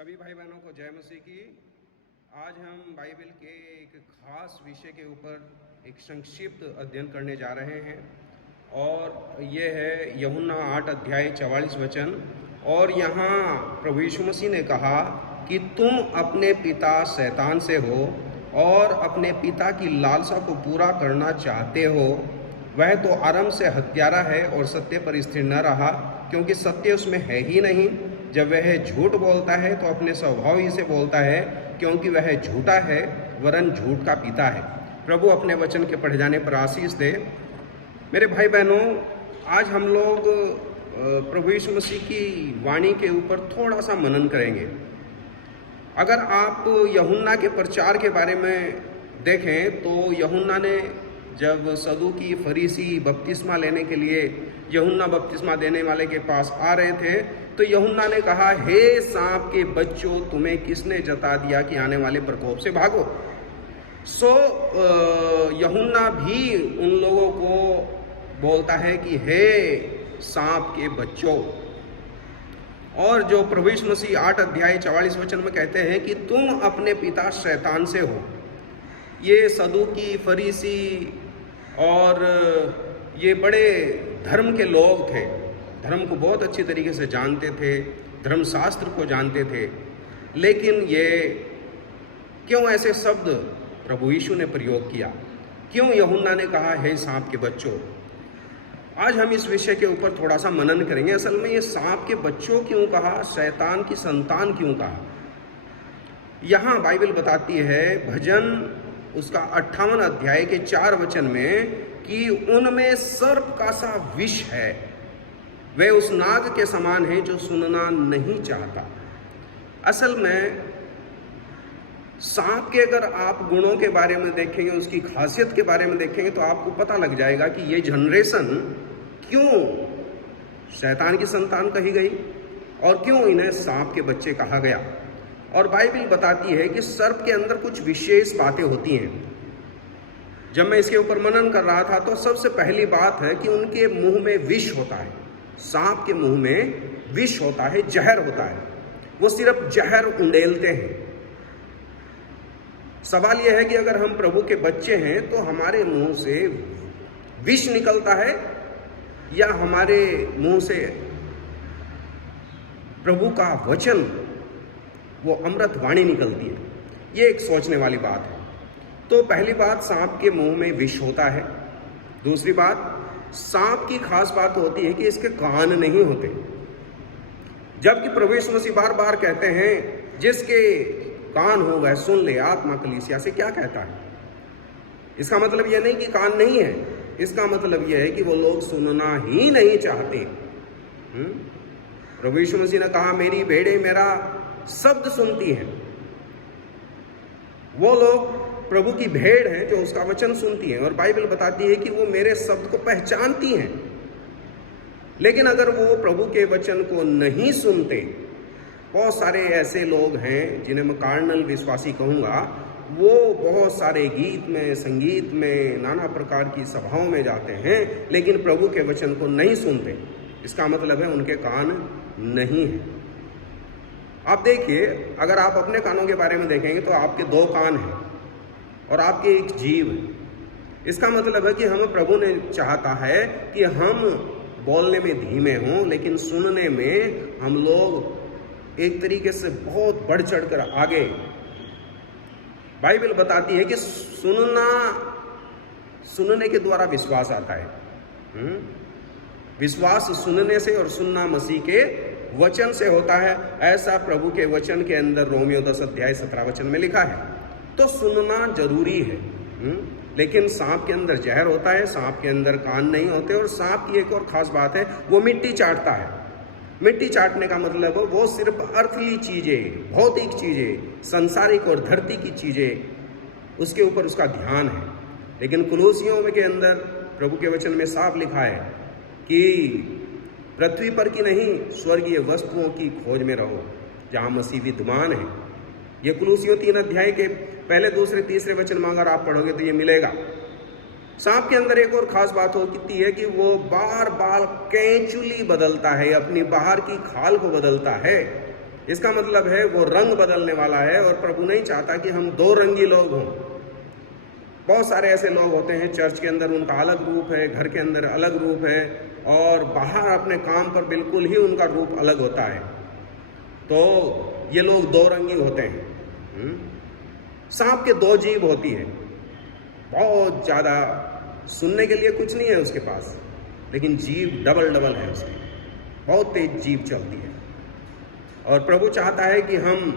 सभी भाई बहनों को जय मसीह की। आज हम बाइबल के एक खास विषय के ऊपर एक संक्षिप्त अध्ययन करने जा रहे हैं और ये है यूहन्ना 8 अध्याय 44 वचन। और यहाँ प्रभु यीशु मसीह ने कहा कि तुम अपने पिता शैतान से हो और अपने पिता की लालसा को पूरा करना चाहते हो। वह तो आरंभ से हत्यारा है और सत्य पर स्थिर न रहा, क्योंकि सत्य उसमें है ही नहीं। जब वह झूठ बोलता है तो अपने स्वभाव ही से बोलता है, क्योंकि वह झूठा है वरन झूठ का पिता है। प्रभु अपने वचन के पढ़ जाने पर आशीष दे। मेरे भाई बहनों, आज हम लोग प्रभु यीशु मसीह की वाणी के ऊपर थोड़ा सा मनन करेंगे। अगर आप यूहन्ना के प्रचार के बारे में देखें तो यूहन्ना ने जब सदूकी फरीसी बपतिस्मा लेने के लिए यूहन्ना बपतिस्मा देने वाले के पास आ रहे थे तो यूहन्ना ने कहा, हे सांप के बच्चों, तुम्हें किसने जता दिया कि आने वाले प्रकोप से भागो। यूहन्ना भी उन लोगों को बोलता है कि हे सांप के बच्चों। और जो प्रभु यीशु मसीह 8 अध्याय 44 वचन में कहते हैं कि तुम अपने पिता शैतान से हो। ये सदूकी फरीसी और ये बड़े धर्म के लोग थे, धर्म को बहुत अच्छी तरीके से जानते थे, धर्मशास्त्र को जानते थे। लेकिन ये क्यों ऐसे शब्द प्रभु यीशु ने प्रयोग किया? क्यों यूहन्ना ने कहा हे सांप के बच्चों? आज हम इस विषय के ऊपर थोड़ा सा मनन करेंगे। असल में ये सांप के बच्चों क्यों कहा, शैतान की संतान क्यों कहा? यहाँ बाइबल बताती है भजन उसका 58 अध्याय के 4 वचन में कि उनमें सर्प का सा विष है, वे उस नाग के समान है जो सुनना नहीं चाहता। असल में सांप के अगर आप गुणों के बारे में देखेंगे, उसकी खासियत के बारे में देखेंगे तो आपको पता लग जाएगा कि ये जनरेशन क्यों शैतान की संतान कही गई और क्यों इन्हें सांप के बच्चे कहा गया। और बाइबल बताती है कि सर्प के अंदर कुछ विशेष बातें होती हैं। जब मैं इसके ऊपर मनन कर रहा था तो सबसे पहली बात है कि उनके मुंह में विष होता है। सांप के मुंह में विष होता है, जहर होता है। वो सिर्फ जहर उंडेलते हैं। सवाल यह है कि अगर हम प्रभु के बच्चे हैं तो हमारे मुंह से विष निकलता है या हमारे मुंह से प्रभु का वचन, वो अमृत वाणी निकलती है? ये एक सोचने वाली बात है। तो पहली बात, सांप के मुंह में विष होता है। दूसरी बात, सांप की खास बात होती है कि इसके कान नहीं होते, जबकि प्रभु यीशु मसीह बार बार कहते हैं जिसके कान हो वह सुन ले। आत्मा कलीसिया से क्या कहता है? इसका मतलब यह नहीं कि कान नहीं है, इसका मतलब यह है कि वो लोग सुनना ही नहीं चाहते। प्रभु यीशु मसीह ने कहा, मेरी भेड़ें मेरा शब्द सुनती हैं। वो लोग प्रभु की भेड़ हैं जो उसका वचन सुनती हैं। और बाइबल बताती है कि वो मेरे शब्द को पहचानती हैं। लेकिन अगर वो प्रभु के वचन को नहीं सुनते, बहुत सारे ऐसे लोग हैं जिन्हें मैं कार्नल विश्वासी कहूँगा, वो बहुत सारे गीत में, संगीत में, नाना प्रकार की सभाओं में जाते हैं लेकिन प्रभु के वचन को नहीं सुनते। इसका मतलब है उनके कान नहीं हैं। आप देखिए, अगर आप अपने कानों के बारे में देखेंगे तो आपके 2 कान हैं और आपके एक जीव है। इसका मतलब है कि हमें प्रभु ने चाहता है कि हम बोलने में धीमे हों लेकिन सुनने में हम लोग एक तरीके से बहुत बढ़ चढ़ कर आगे। बाइबल बताती है कि सुनने के द्वारा विश्वास आता है। विश्वास सुनने से और सुनना मसीह के वचन से होता है। ऐसा प्रभु के वचन के अंदर रोमियो 10 अध्याय 17 वचन में लिखा है। तो सुनना जरूरी है। लेकिन सांप के अंदर जहर होता है, सांप के अंदर कान नहीं होते। और सांप की एक और खास बात है, वो मिट्टी चाटता है। मिट्टी चाटने का मतलब वो सिर्फ अर्थली चीजें, भौतिक चीजें, संसारिक और धरती की चीजें, उसके ऊपर उसका ध्यान है। लेकिन कुलूसियों के अंदर प्रभु के वचन में साफ लिखा है कि पृथ्वी पर की नहीं, स्वर्गीय वस्तुओं की खोज में रहो जहां मसीह विद्यमान है। ये कुलूसियों 3 अध्याय के पहले, दूसरे, तीसरे वचन में अगर आप पढ़ोगे तो ये मिलेगा। सांप के अंदर एक और खास बात होती है कि वो बार बार कैंचुली बदलता है, अपनी बाहर की खाल को बदलता है। इसका मतलब है वो रंग बदलने वाला है, और प्रभु नहीं चाहता कि हम दो रंगी लोग हों। बहुत सारे ऐसे लोग होते हैं चर्च के अंदर उनका अलग रूप है, घर के अंदर अलग रूप है, और बाहर अपने काम पर बिल्कुल ही उनका रूप अलग होता है। तो ये लोग दो रंगी होते हैं। सांप के दो जीभ होती है, बहुत ज़्यादा सुनने के लिए कुछ नहीं है उसके पास, लेकिन जीभ डबल है उसकी, बहुत तेज जीभ चलती है। और प्रभु चाहता है कि हम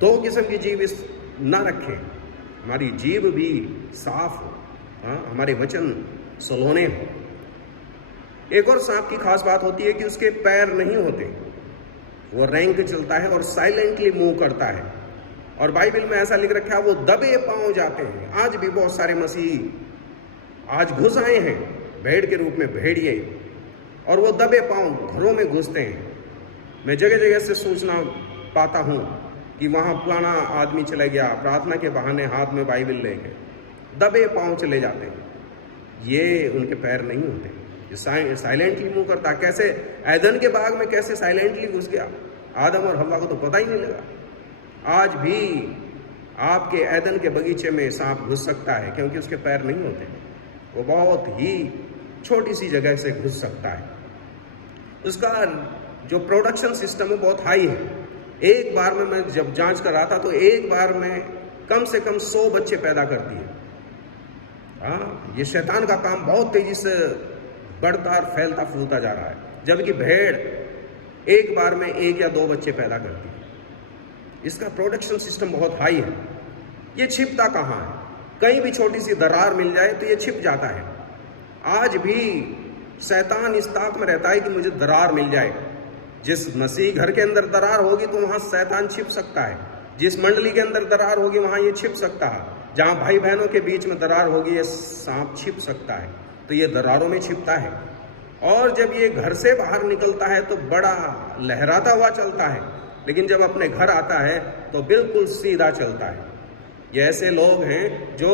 दो किस्म की जीभ ना रखें, हमारी जीभ भी साफ हो, हमारे वचन सलोने हो। एक और सांप की खास बात होती है कि उसके पैर नहीं होते, वो रैंक चलता है और साइलेंटली मूव करता है। और बाइबल में ऐसा लिख रखा है वो दबे पांव जाते हैं। आज भी बहुत सारे मसीह आज घुस आए हैं भेड़ के रूप में, भेड़िए, और वो दबे पांव घरों में घुसते हैं। मैं जगह जगह से सूचना पाता हूँ कि वहाँ पुराना आदमी चले गया, प्रार्थना के बहाने हाथ में बाइबल लेके दबे पांव चले जाते हैं। ये उनके पैर नहीं होते, ये साइलेंटली मूव करता। कैसे एदन के बाग में कैसे साइलेंटली घुस गया, आदम और हव्वा को तो पता ही नहीं लगा। आज भी आपके एदन के बगीचे में सांप घुस सकता है, क्योंकि उसके पैर नहीं होते, वो बहुत ही छोटी सी जगह से घुस सकता है। उसका जो प्रोडक्शन सिस्टम है बहुत हाई है। एक बार में मैं जब जांच कर रहा था तो एक बार में कम से कम 100 बच्चे पैदा करती है। ये शैतान का काम बहुत तेजी से बढ़ता और फैलता फूलता जा रहा है, जबकि भेड़ एक बार में 1 या 2 बच्चे पैदा करती है। इसका प्रोडक्शन सिस्टम बहुत हाई है। ये छिपता कहाँ है? कहीं भी छोटी सी दरार मिल जाए तो ये छिप जाता है। आज भी शैतान इस ताक में रहता है कि मुझे दरार मिल जाए। जिस मसीह घर के अंदर दरार होगी तो वहाँ शैतान छिप सकता है, जिस मंडली के अंदर दरार होगी वहाँ ये छिप सकता है, जहाँ भाई बहनों के बीच में दरार होगी ये सांप छिप सकता है। तो ये दरारों में छिपता है, और जब ये घर से बाहर निकलता है तो बड़ा लहराता हुआ चलता है, लेकिन जब अपने घर आता है तो बिल्कुल सीधा चलता है। ये ऐसे लोग हैं जो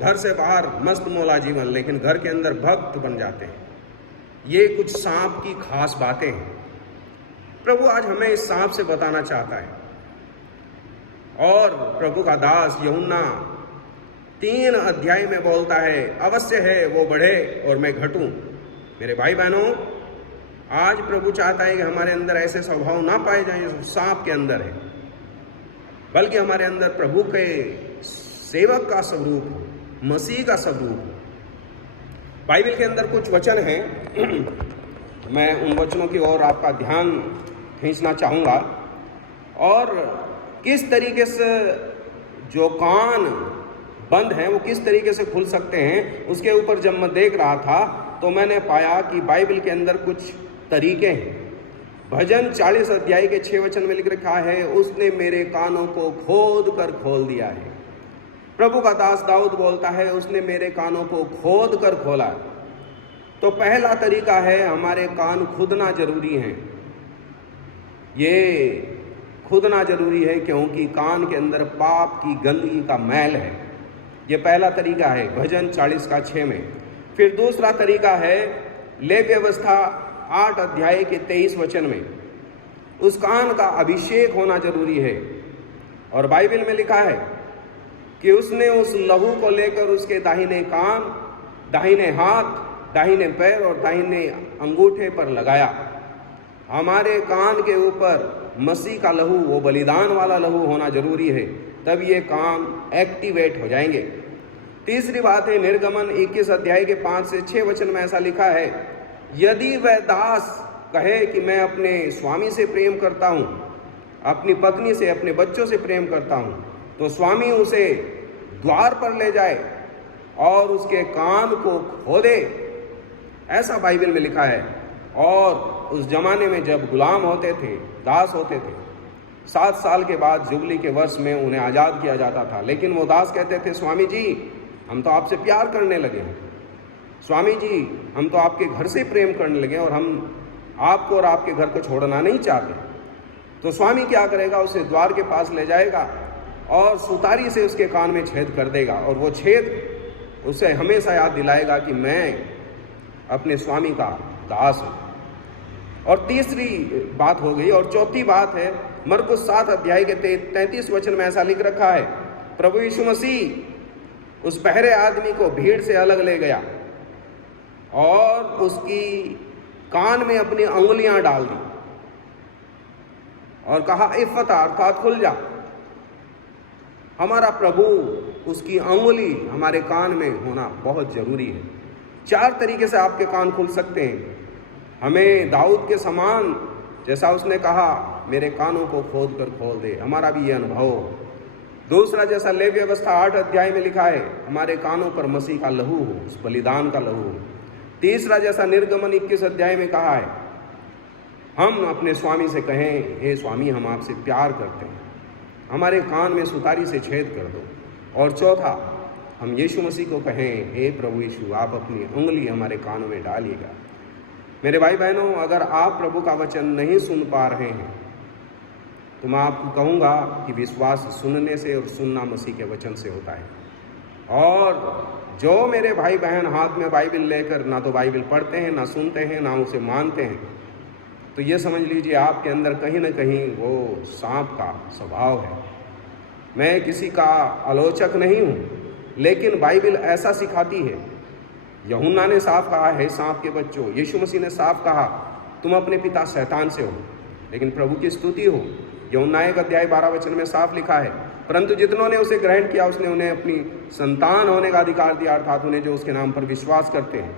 घर से बाहर मस्त मौला जीवन, लेकिन घर के अंदर भक्त बन जाते हैं। ये कुछ सांप की खास बातें हैं। प्रभु आज हमें इस सांप से बताना चाहता है। और प्रभु का दास यूहन्ना 3 अध्याय में बोलता है, अवश्य है वो बढ़े और मैं घटूं। मेरे भाई बहनों, आज प्रभु चाहता है कि हमारे अंदर ऐसे स्वभाव ना पाए जाएं जो सांप के अंदर है, बल्कि हमारे अंदर प्रभु के सेवक का स्वरूप, मसीह का स्वरूप। बाइबल के अंदर कुछ वचन हैं, मैं उन वचनों की ओर आपका ध्यान खींचना चाहूँगा। और किस तरीके से जो कान बंद हैं वो किस तरीके से खुल सकते हैं, उसके ऊपर जब मैं देख रहा था तो मैंने पाया कि बाइबल के अंदर कुछ तरीके हैं। भजन 40 अध्याय के 6 वचन में लिख रखा है, उसने मेरे कानों को खोद कर खोल दिया है। प्रभु का दास दाऊद बोलता है, उसने मेरे कानों को खोद कर खोला। तो पहला तरीका है, हमारे कान खुदना जरूरी है। ये खुदना जरूरी है क्योंकि कान के अंदर पाप की गंदगी का मैल है। ये पहला तरीका है भजन 40 का 6 में। फिर दूसरा तरीका है लेवी व्यवस्था 8 अध्याय के 23 वचन में, उस कान का अभिषेक होना जरूरी है। और बाइबल में लिखा है कि उसने उस लहू को लेकर उसके दाहिने कान, दाहिने हाथ, दाहिने पैर और दाहिने अंगूठे पर लगाया। हमारे कान के ऊपर मसीह का लहू, वो बलिदान वाला लहू होना जरूरी है, तब ये काम एक्टिवेट हो जाएंगे। तीसरी बात है निर्गमन 21 अध्याय के 5 से 6 वचन में ऐसा लिखा है, यदि वह दास कहे कि मैं अपने स्वामी से प्रेम करता हूँ, अपनी पत्नी से, अपने बच्चों से प्रेम करता हूँ, तो स्वामी उसे द्वार पर ले जाए और उसके कान को खोदे। ऐसा बाइबल में लिखा है। और उस जमाने में जब गुलाम होते थे, दास होते थे, 7 साल के बाद जुबली के वर्ष में उन्हें आज़ाद किया जाता था। लेकिन वो दास कहते थे, स्वामी जी हम तो आपसे प्यार करने लगे हैं, स्वामी जी हम तो आपके घर से प्रेम करने लगे और हम आपको और आपके घर को छोड़ना नहीं चाहते। तो स्वामी क्या करेगा, उसे द्वार के पास ले जाएगा और सुतारी से उसके कान में छेद कर देगा, और वो छेद उसे हमेशा याद दिलाएगा कि मैं अपने स्वामी का दास हूँ। और तीसरी बात हो गई। और चौथी बात है मरकुस 7 अध्याय के 33 वचन में ऐसा लिख रखा है, प्रभु यीशु मसीह उस बहरे आदमी को भीड़ से अलग ले गया और उसकी कान में अपनी अंगुलियां डाल दी और कहा इफ़्फता अर्थात खुल जा। हमारा प्रभु उसकी अंगुली हमारे कान में होना बहुत जरूरी है। 4 तरीके से आपके कान खुल सकते हैं। हमें दाऊद के समान, जैसा उसने कहा मेरे कानों को खोद कर खोल दे, हमारा भी ये अनुभव हो। दूसरा, जैसा लेवी अवस्था 8 अध्याय में लिखा है, हमारे कानों पर मसीह का लहू हो, उस बलिदान का लहू हो। तीसरा, जैसा निर्गमन 21 अध्याय में कहा है, हम अपने स्वामी से कहें हे स्वामी हम आपसे प्यार करते हैं, हमारे कान में सुतारी से छेद कर दो। और चौथा, हम यीशु मसीह को कहें हे प्रभु यीशु आप अपनी उंगली हमारे कानों में डालिएगा। मेरे भाई बहनों, अगर आप प्रभु का वचन नहीं सुन पा रहे हैं तो मैं आपको कहूँगा कि विश्वास सुनने से और सुनना मसीह के वचन से होता है। और जो मेरे भाई बहन हाथ में बाइबल लेकर ना तो बाइबल पढ़ते हैं, ना सुनते हैं, ना उसे मानते हैं, तो ये समझ लीजिए आपके अंदर कहीं ना कहीं वो सांप का स्वभाव है। मैं किसी का आलोचक नहीं हूँ, लेकिन बाइबल ऐसा सिखाती है। यूहन्ना ने साफ कहा है सांप के बच्चों, यीशु मसीह ने साफ कहा तुम अपने पिता शैतान से हो, लेकिन प्रभु की स्तुति हो। यूहन्ना 1 अध्याय 12 वचन में साफ लिखा है, परंतु जितनों ने उसे ग्रहण किया उसने उन्हें अपनी संतान होने का अधिकार दिया, अर्थात उन्हें जो उसके नाम पर विश्वास करते हैं।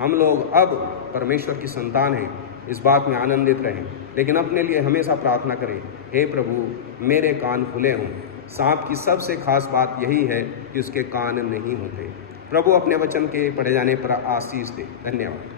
हम लोग अब परमेश्वर की संतान हैं, इस बात में आनंदित रहें, लेकिन अपने लिए हमेशा प्रार्थना करें हे प्रभु मेरे कान खुले हों। सांप की सबसे खास बात यही है कि उसके कान नहीं होते। प्रभु अपने वचन के पढ़े जाने पर आशीष दे। धन्यवाद।